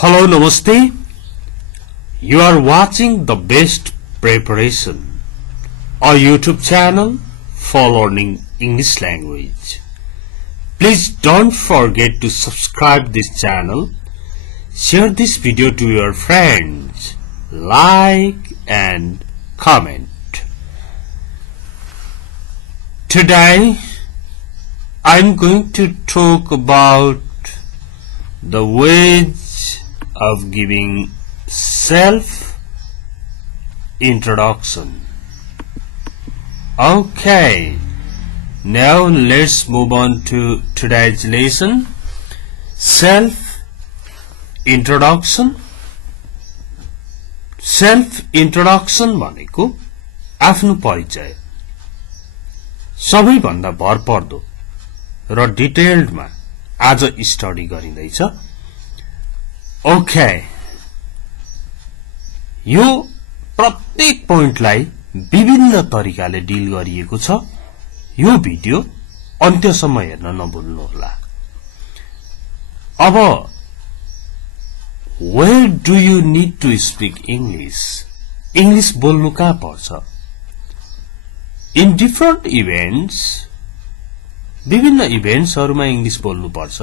Hello, Namaste. You are watching the best preparation, a YouTube channel for learning English language. Please don't forget to subscribe this channel, share this video to your friends, like and comment. Today, I'm going to talk about the ways of giving self-introduction. Okay, now let's move on to today's lesson. Self-introduction. Self-introduction भनेको आफ्नो परिचय, सबैभन्दा भरपर्दो र डिटेल्डमा आज study गरिँदैछ। Okay, यो प्रत्येक पोइन्टलाई विभिन्न तरिकाले डिल गरिएको छ। यो भिडियो अन्त्यसम्म हेर्न नभुल्नुहोला। अब where do you need to speak English? English बोल्नु कहाँ पर्छ? In different events, विभिन्न इभेन्ट्सहरुमा इंग्लिश बोल्नु पर्छ।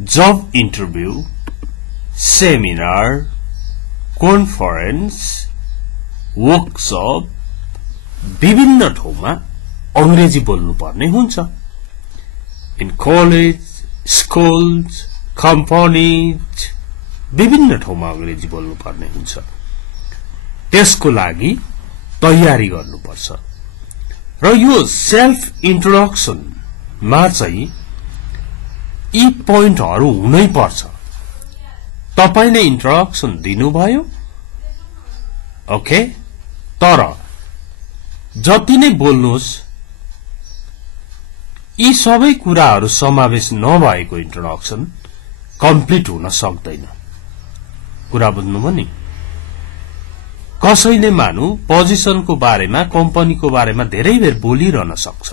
जब इन्टरभ्यू, सेमिनार, कन्फरेन्स, वर्कशप, विभिन्न ठाउँमा अंग्रेजी बोल्नु पर्ने हुन्छ। इन कलेज, स्कुल्स, कम्पनीज, विभिन्न ठाउँमा अंग्रेजी बोल्नु पर्ने हुन्छ। त्यसको लागि तयारी गर्नुपर्छ र यो सेल्फ इन्ट्रोडक्सन मा चाहिँ यी पोइन्टहरु हुनै पर्छ। तपाईले इन्ट्रोडक्सन दिनुभयो, ओके, तर जति नै बोल्नुहोस् यी सबै कुराहरु समावेश नभएको इन्ट्रोडक्सन कम्प्लिट हुन सक्दैन। कुरा बुझ्नुभयो नि? कसैले मानु पोजिसनको बारेमा, कम्पनीको बारेमा धेरै बेर बोलिरहन सक्छ,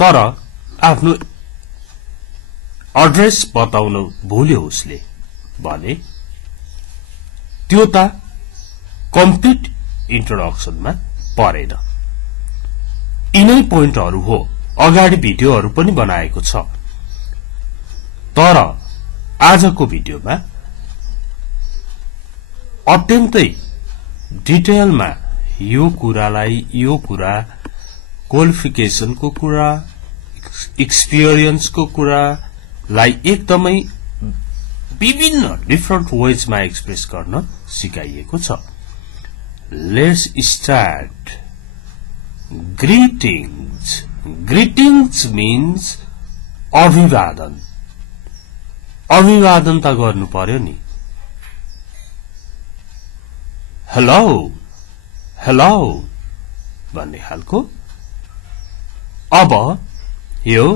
तर आफ्नो एड्रेस बताउन भुल्यो उसले भने त्यो त कम्प्लिट इन्ट्रोडक्सनमा परेन। यिनै पोइन्टहरु हो, अगाडि भिडियोहरु पनि बनाएको छ, तर आजको भिडियोमा अत्यन्तै डिटेलमा यो कुरा क्वालिफिकेसनको कुरा, एक्सपीरियन्सको कुरालाई एकदमै विभिन्न डिफरेन्ट वेजमा एक्सप्रेस गर्न सिकाइएको छ। Let's start. Greetings. Greetings means अभिवादन। अभिवादन त गर्नु पर्यो नि। हेलो हेलो भन्ने खालको। अब यो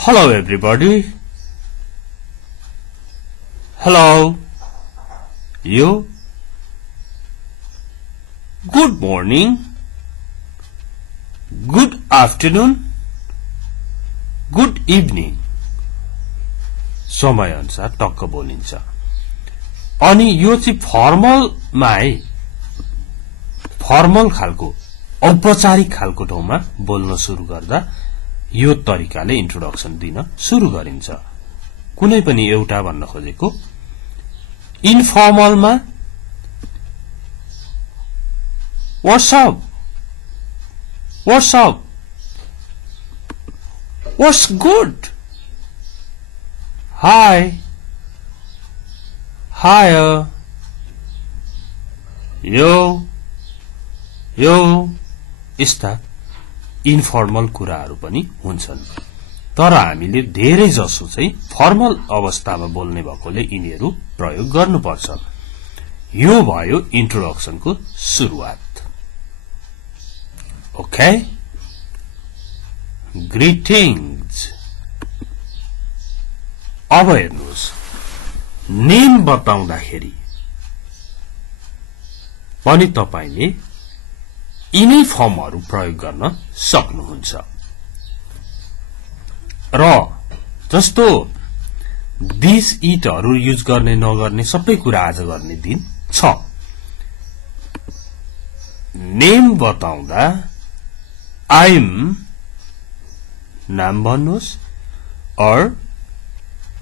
हेलो एभ्रीबडी, हेलो, यो good morning, good afternoon, good evening समय अनुसार टक्क बोलिन्छ। अनि यो चाहिँ फर्मलमा है, फर्मल खालको औपचारिक खालको ठाउँमा बोल्न सुरु गर्दा यो तरिकाले इन्ट्रोडक्सन दिन सुरु गरिन्छ। कुनै पनि एउटा भन्न खोजेको। इन्फर्मलमा what's up, what's up, what's good, hi, hi, यो यस्ता इन्फर्मल कुराहरु पनि हुन्छन्, तर हामीले धेरै जसो चाहिँ फर्मल अवस्थामा बोल्ने भएकोले यिनीहरु प्रयोग गर्नुपर्छ। यो भयो इन्ट्रोडक्सनको सुरुवात। Okay, greetings. अब हेर्नुहोस्, नेम बताउँदाखेरि पनि तपाईले यिनै फर्महरु प्रयोग गर्न सक्नुहुन्छ। र जस्तो दिस इटहरु युज गर्ने नगर्ने सबै कुरा आज गर्ने दिन छ। नेम बताउँदा आइम नाम भन्नुहोस् और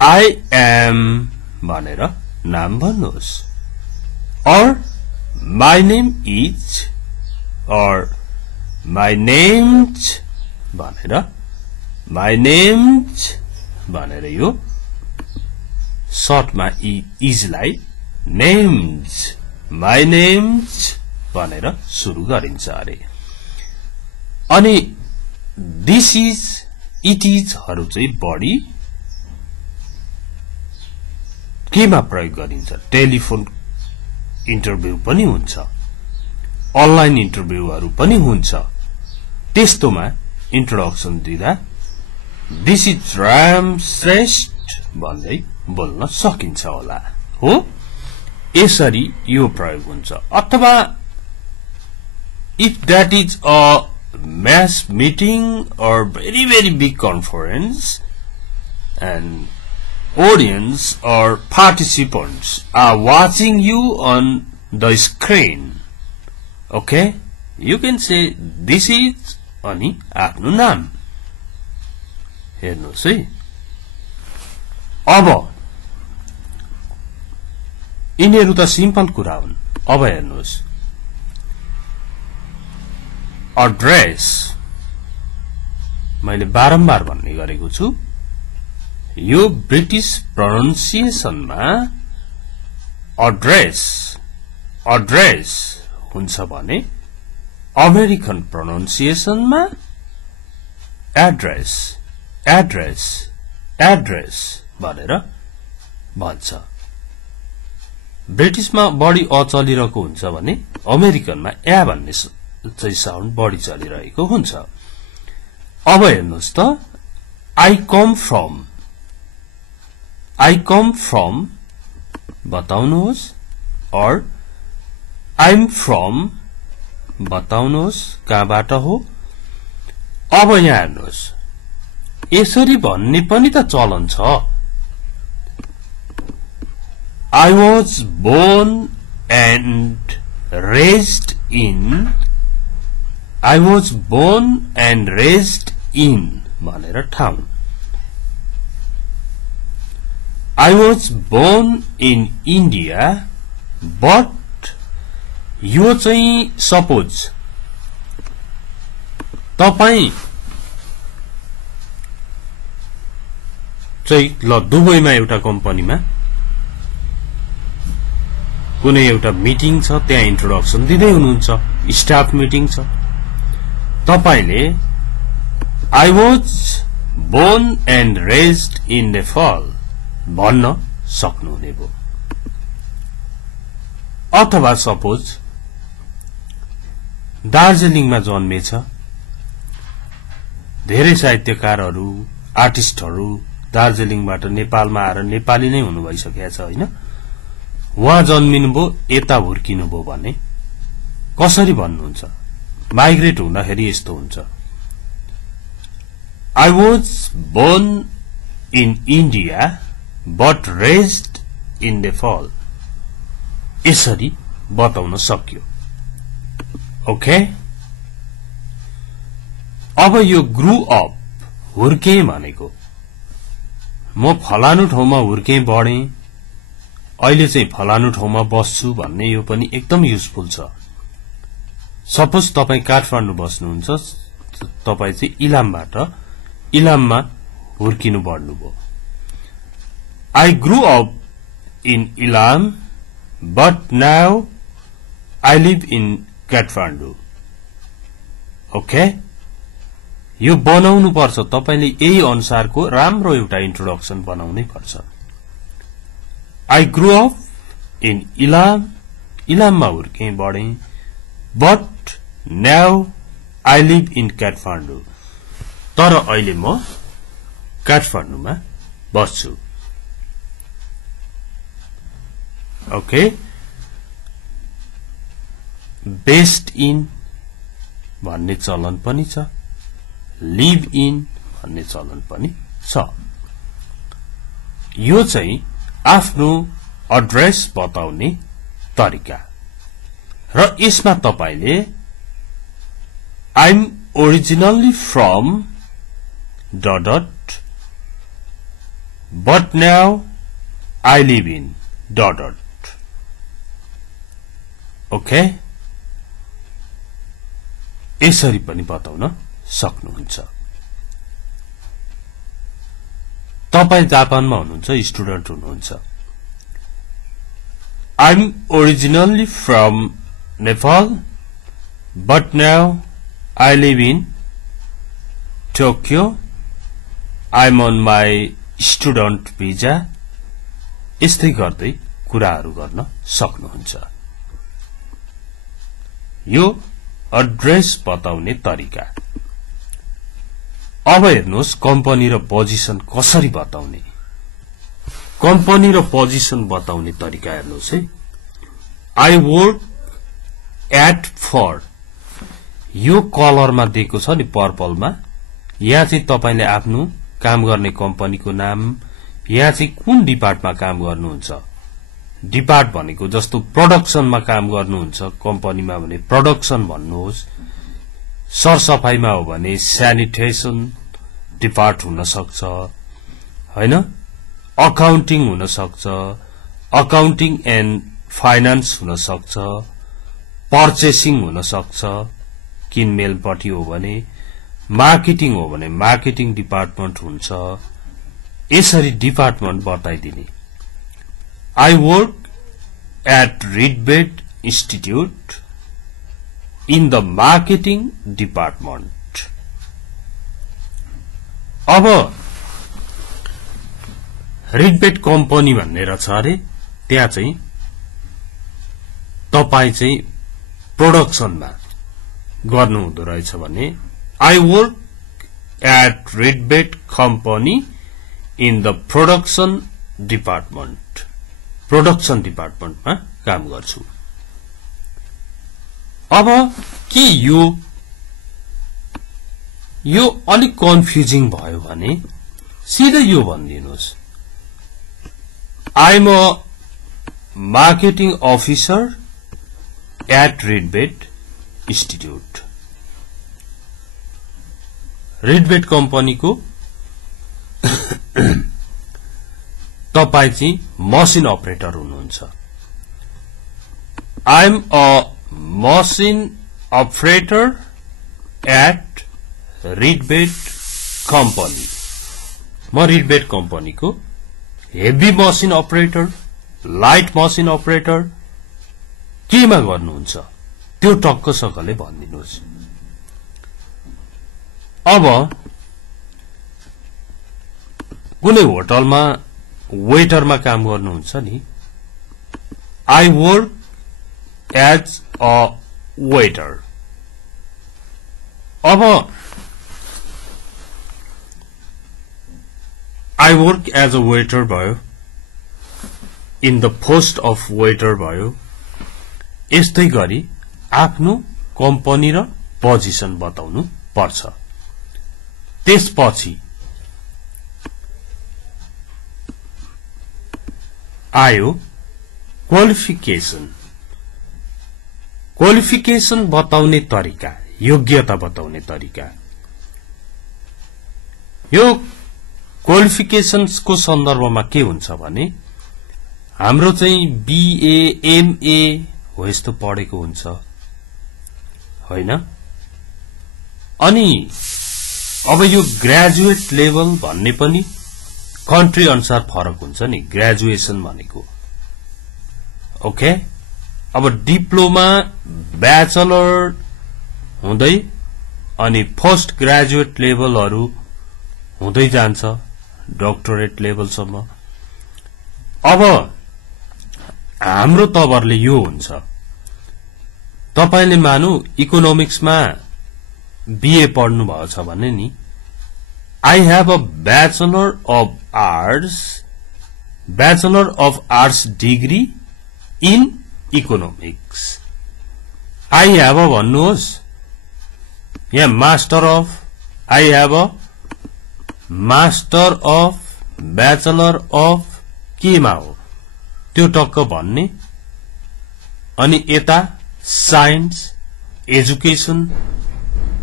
आई एम भनेर नाम भन्नुहोस् और माई नेम इज और माई नेम्स भनेर माई नेम्स भनेर यो सर्टमा इजलाई नेम्स माई नेम्स भनेर सुरु गरिन्छ अरे। अनि दिस इज इट इजहरु चाहिँ बढी केमा प्रयोग गरिन्छ? टेलिफोन इन्टरभ्यू पनि हुन्छ, अनलाइन इन्टरभ्यूहरु पनि हुन्छ। त्यस्तोमा इन्ट्रोडक्सन दिँदा दिस इज राम श्रेष्ठ भन्दै बोल्न सकिन्छ होला हो। यसरी यो प्रयोग हुन्छ। अथवा if that is a mass meeting or very big conference and audience or participants are watching you on the screen, okay, you can say this is ani आफ्नो नाम हेर्नुस् है। अब यिनीहरु त सिम्पल कुरा हुन्। अब हेर्नुस् एड्रेस, मैले बारम्बार भन्ने गरेको छु यो ब्रिटिश प्रोनाउन्सिएसनमा एड्रेस एड्रेस हुन्छ भने अमेरिकन प्रोनाउन्सिएसनमा एड्रेस एड्रेस एड्रेस भनेर भन्छ। ब्रिटिशमा बढी अ चलिरहेको हुन्छ भने अमेरिकनमा ए भन्ने चाहिँ साउन्ड बढी चलिरहेको हुन्छ। अब हेर्नुस् त आई कम फ्रम बताउनुहोस् और आई एम फ्रम बताउनुहोस् कहाँबाट हो। अब यहाँ हेर्नुस् यसरी भन्ने पनि त चलन छ। I was born and raised in भनेर ठाउँ। I was born in India but यो चाहिँ सपोज तपाई चाहिँ ल दुबईमा एउटा कम्पनीमा कुनै एउटा मिटिङ छ, त्यहाँ इन्ट्रोडक्सन दिँदै हुनुहुन्छ, स्टाफ मिटिङ छ। तपाईले I was born and raised in Nepal भन्न सक्नुहुने भयो। अथवा सपोज दार्जिलिङमा जन्मेछ, धेरै साहित्यकारहरू आर्टिस्टहरू दार्जिलिङबाट नेपालमा आएर नेपाली नै हुनु भइसकेको छ हैन। वहाँ जन्मिनुभयो, यता हुर्किनुभयो भने कसरी भन्नुहुन्छ? माइग्रेट हुँदाखेरि यस्तो हुन्छ, I was born in India but raised in Nepal, यसरी बताउन सक्यो। ओके। अब यो ग्रू अप हुर्के भनेको म फलानु ठाउँमा हुर्के बढे, अहिले चाहिँ फलानु ठाउँमा बस्छु भन्ने यो पनि एकदम युजफुल छ। सपोज तपाई काठमाडौँ बस्नुहुन्छ, तपाई चाहिँ इलामबाट इलाममा हुर्किनु बढ्नुभयो। I grew up in Ilam but now I live in Kathmandu. Okay. यो बनाउनु पर्छ, तपाईले यही अनुसारको राम्रो एउटा इन्ट्रोडक्सन बनाउनै पर्छ। I grew up in Ilam, इलाममा हुर्के बढे, but now I live in Kathmandu, तर अहिले म काठमाडौँमा बस्छु। ओके। बेस्ड इन भन्ने चलन पनि छ, लिभ इन भन्ने चलन पनि छ। यो चाहिँ आफ्नो एड्रेस बताउने तरिका र यसमा तपाईले I'm originally from ... but now I live in ... okay यसरी पनि बताउन सक्नुहुन्छ तपाई जापानमा हुनुहुन्छ स्टुडेन्ट हुनुहुन्छ I'm originally from Nepal but now I live in Tokyo I'm on my student visa यस्तै गर्दै कुराहरु गर्न सक्नुहुन्छ यो एड्रेस बताउने तरिका अब हेर्नुस् कम्पनी र पोजिसन कसरी बताउने कम्पनी र पोजिसन बताउने तरिका हेर्नुस् है I work at for यो कलरमा दिएको छ नि पर्पलमा यहाँ चाहिँ तपाईले आफ्नो काम गर्ने कम्पनीको नाम यहाँ चाहिँ कुन डिपार्टमेन्टमा काम गर्नुहुन्छ डिपार्ट भनेको जस्तो प्रोडक्सनमा काम गर्नुहुन्छ कम्पनीमा भने प्रोडक्सन भन्नुहोस् सरसफाइमा हो भने स्यानिटेसन डिपार्ट हुन सक्छ हैन अकाउन्टिङ हुन सक्छ अकाउन्टिङ एन्ड फाइनान्स हुन सक्छ पर्चेसिङ हुन सक्छ किनमेलपट्टि हो भने मार्केटिङ हो भने मार्केटिङ डिपार्टमेन्ट हुन्छ यसरी department बताइदिने I work at Reedbed Institute in the marketing department अब Reedbed company भन्ने रहेछ अरे त्यहाँ चाहिँ तपाई चाहिँ प्रोडक्सनमा गर्नु हुँदो रहेछ भने I work at Reedbed company in the production department production डिपार्टमेन्टमा काम गर्छु अब के यो अलिक कन्फ्युजिङ भयो भने सिधै यो भन्दिनुस् I am a marketing officer at Reedbed Institute Reedbed company को तपाई चाहिँ मसिन अपरेटर हुनुहुन्छ I am a machine operator at Reedbed company म Reedbed company को heavy machine operator light machine operator केमा गर्नुहुन्छ त्यो टक्कसकले भनिदिनुस् अब कुनै होटलमा वेटरमा काम गर्नुहुन्छ नि I work as a waiter अब I work as a waiter भयो in the post of waiter भयो यस्तै गरी आफ्नो कम्पनी र पोजिसन बताउनु पर्छ त्यसपछि आयो क्वालिफिकेसन बताउने तरिका योग्यता बताउने तरिका यो क्वालिफिकेशन्स को सन्दर्भमा के हुन्छ भने हाम्रो चाहिँ बीए एमए हो यस्तो पढेको हुन्छ हैन अनि अब यो ग्रेजुएट लेभल भन्ने पनि कन्ट्री अनुसार फरक हुन्छ नि ग्रेजुएसन भनेको ओके अब डिप्लोमा ब्याचलर हुँदै अनि पोस्ट ग्रेजुएट लेभलहरु हुँदै जान्छ डक्टरेट लेभलसम्म अब हाम्रो तवरले यो हुन्छ तपाईले मानु इकोनोमिक्समा बीए पढ्नु भएको छ भने नि I have a Bachelor of Arts degree in economics. I have a भन्नुहोस् यहाँ I have a Master of bachelor of केमा हो त्यो टक्क भन्ने अनि यता साइन्स एजुकेसन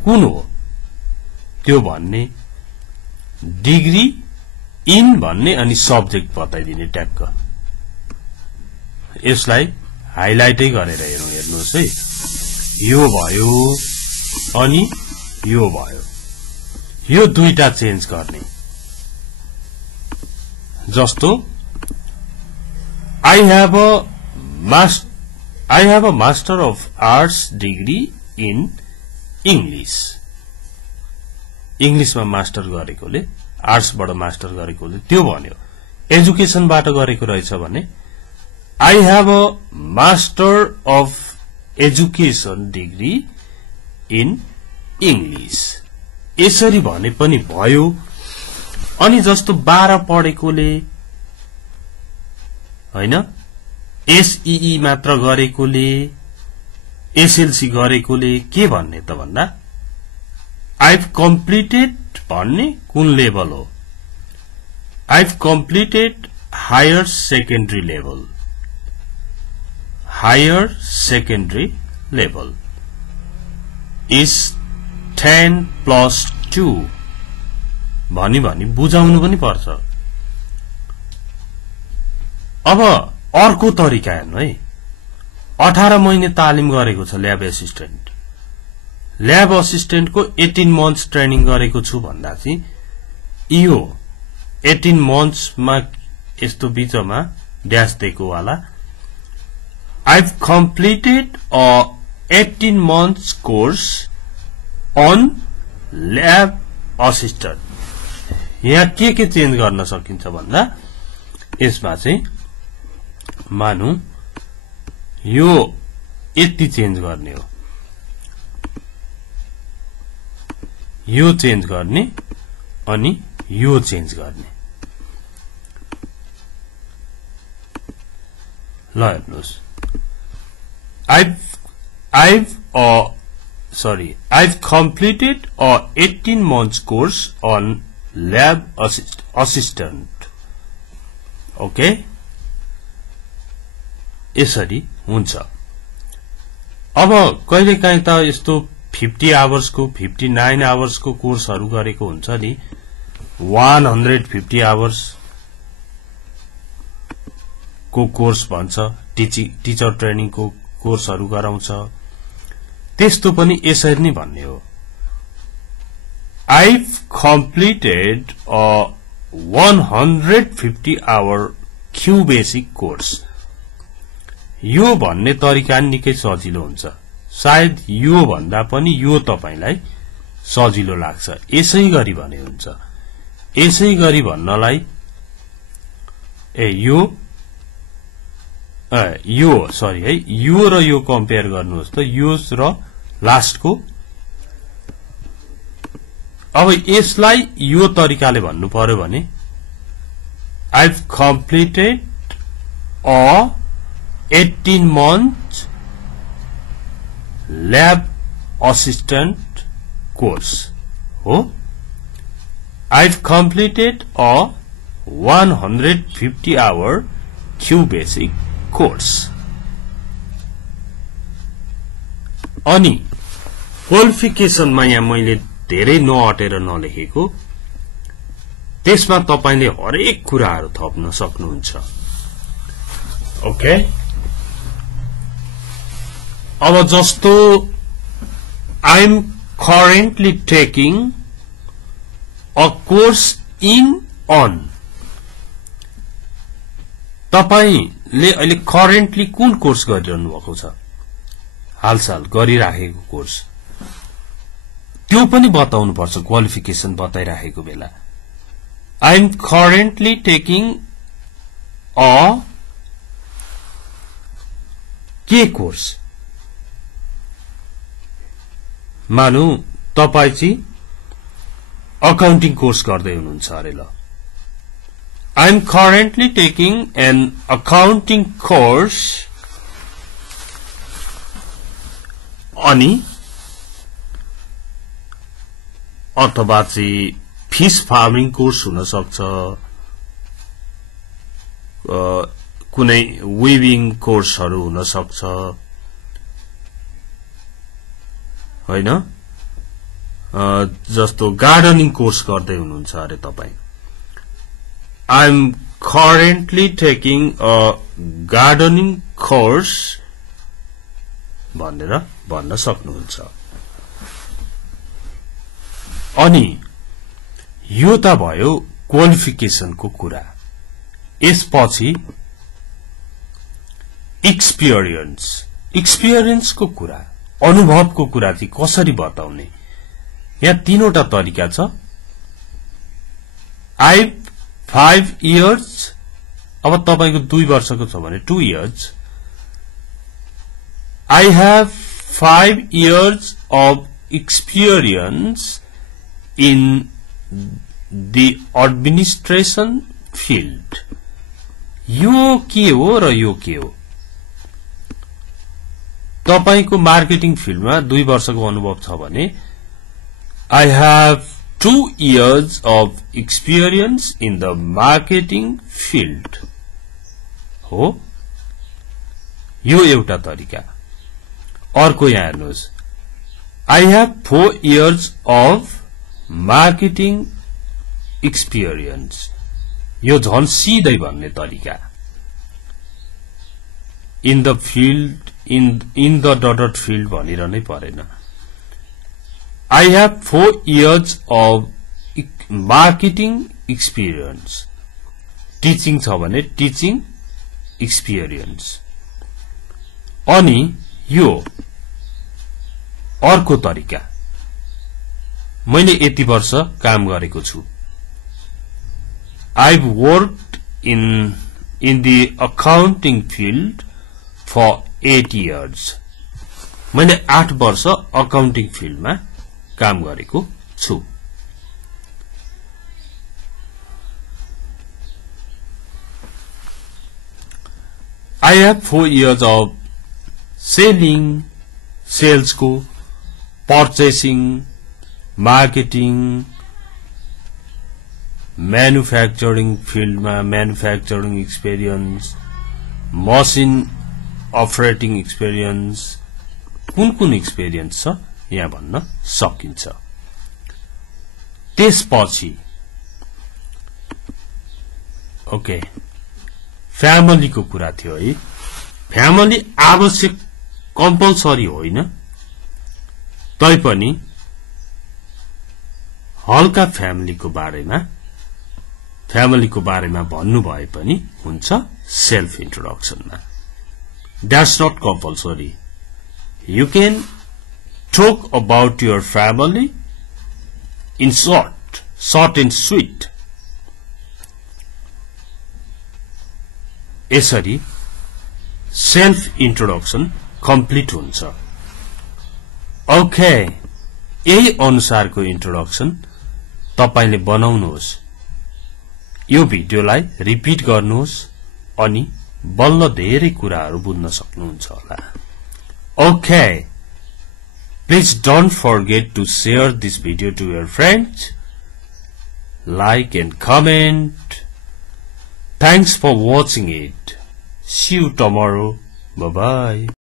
कुन हो त्यो भन्ने डिग्री इन भन्ने अनि सब्जेक्ट बताइदिने ट्याक्क यसलाई हाइलाइटै गरेर हेर्नुहोस् है यो भयो अनि यो भयो यो दुईटा चेन्ज गर्ने जस्तो I have a Master of Arts degree in English. इंग्लिशमा मास्टर गरेकोले आर्ट्सबाट मास्टर गरेकोले त्यो भन्यो एजुकेसनबाट गरेको रहेछ भने I have a Master of Education degree in English. यसरी भने पनि भयो अनि जस्तो 12 पढेकोले हैन एसईई मात्र गरेकोले एसएलसी गरेकोले के भन्ने त भन्दा I've completed भन्ने कुन लेभल हो I've completed higher secondary level is 10 plus 2 भनी बुझाउनु पनि पर्छ अब अर्को तरिका हेर्नु है 18 महिने तालिम गरेको छ ल्याब असिस्टेन्ट को 18 मन्थ्स ट्रेनिङ गरेको छु भन्दा चाहिँ यो 18 मन्थ्स मा यस्तो बीचमा ड्याश दिएको वाला I've completed a 18 months course on lab assistant यहाँ के चेन्ज गर्न सकिन्छ भन्दा यसमा चाहिँ मानु यो यति चेन्ज गर्ने हो यो चेन्ज गर्ने अनि यो चेन्ज गर्ने ल हेर्नुस् I've completed a 18 months course on lab assistant. Okay? यसरी हुन्छ अब कहिलेकाहीँ त यस्तो 50 आवर्स को 59 आवर्स को कोर्सहरु गरेको हुन्छ नि 150 आवर्स को कोर्स भन्छ टीचर ट्रेनिङ को कोर्सहरु गराउँछ त्यस्तो पनि यसरी नै भन्ने हो I've completed a 150 hour Q basic course यो भन्ने तरिका निकै सजिलो हुन्छ सायद यो भन्दा पनि यो तपाईलाई सजिलो लाग्छ यसै गरी भने हुन्छ यसै गरी भन्नलाई यो सरी है यो र यो कम्पेयर गर्नुहोस् त यो र लास्ट को अब यसलाई यो तरिकाले भन्नु पर्यो भने I've completed a 18 month lab assistant course हो I've completed a 150 hour Q basic course अनि क्वालिफिकेसन मा यहाँ मैले धेरै नअटेर नलेखेको त्यसमा तपाईले हरेक कुराहरु थप्न सक्नुहुन्छ ओके अब जस्तो I'm currently taking a course in on तपाईले अहिले करेन्टली कुन कोर्स गरिरहनु भएको छ हालसाल गरिराखेको कोर्स त्यो पनि बताउनु पर्छ क्वालिफिकेसन बताइराखेको बेला I'm currently taking a के कोर्स मानु तपाई चाहिँ अकाउन्टिङ कोर्स गर्दै हुनुहुन्छ अरे ल I'm currently taking an accounting course अनि अथवा चाहिँ फिश फार्मिङ कोर्स हुन सक्छ कुनै वीविङ कोर्सहरु हुन सक्छ हैन जस्तो गार्डनिङ कोर्स गर्दै हुनुहुन्छ अरे तपाई I am currently taking a gardening course भनेर भन्न सक्नुहुन्छ अनि यो त भयो क्वालिफिकेसनको कुरा यसपछि एक्सपीरियन्सको कुरा अनुभवको कुरा चाहिँ कसरी बताउने यहाँ तीनवटा तरिका छ I 5 years अब तपाईको 2 वर्षको छ भने 2 years I have 5 years of experience in the administration field यो के हो र यो के हो तपाईको मार्केटिङ फिल्डमा 2 वर्षको अनुभव छ भने I have 2 years of experience in the marketing field हो यो एउटा तरिका अर्को यहाँ हेर्नुस् I have 4 years of marketing experience यो झन् सिधै भन्ने तरिका in the field in the dotted field भनिरहनै परेन I have 4 years of marketing experience teaching छ भने teaching experience अनि यो अर्को तरिका मैले यति वर्ष काम गरेको छु I've worked in the accounting field for 8 years मैले 8 वर्ष अकाउन्टिङ फिल्डमा काम गरेको छु I have 4 years of selling sales को purchasing marketing manufacturing field मा manufacturing experience machine operating experience कुन एक्सपीरियन्स छ यहाँ भन्न सकिन्छ त्यसपछि ओके फ्यामिलीको कुरा थियो है फ्यामिली आवश्यक कम्पल्सरी होइन तैपनि हल्का फ्यामिलीको बारेमा भन्नु भए पनि हुन्छ सेल्फ इन्ट्रोडक्सनमा that's not compulsory you can talk about your family in short and sweet यसरी सेल्फ इन्ट्रोडक्सन कम्प्लिट हुन्छ ओके यही अनुसारको इन्ट्रोडक्सन तपाईले बनाउनुहोस् यो भिडियोलाई रिपिट गर्नुहोस् अनि बल्ल धेरै कुराहरु बुझ्न सक्नुहुन्छ होला okay please don't forget to share this video to your friends like and comment thanks for watching it see you tomorrow bye bye